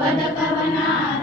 वद कवना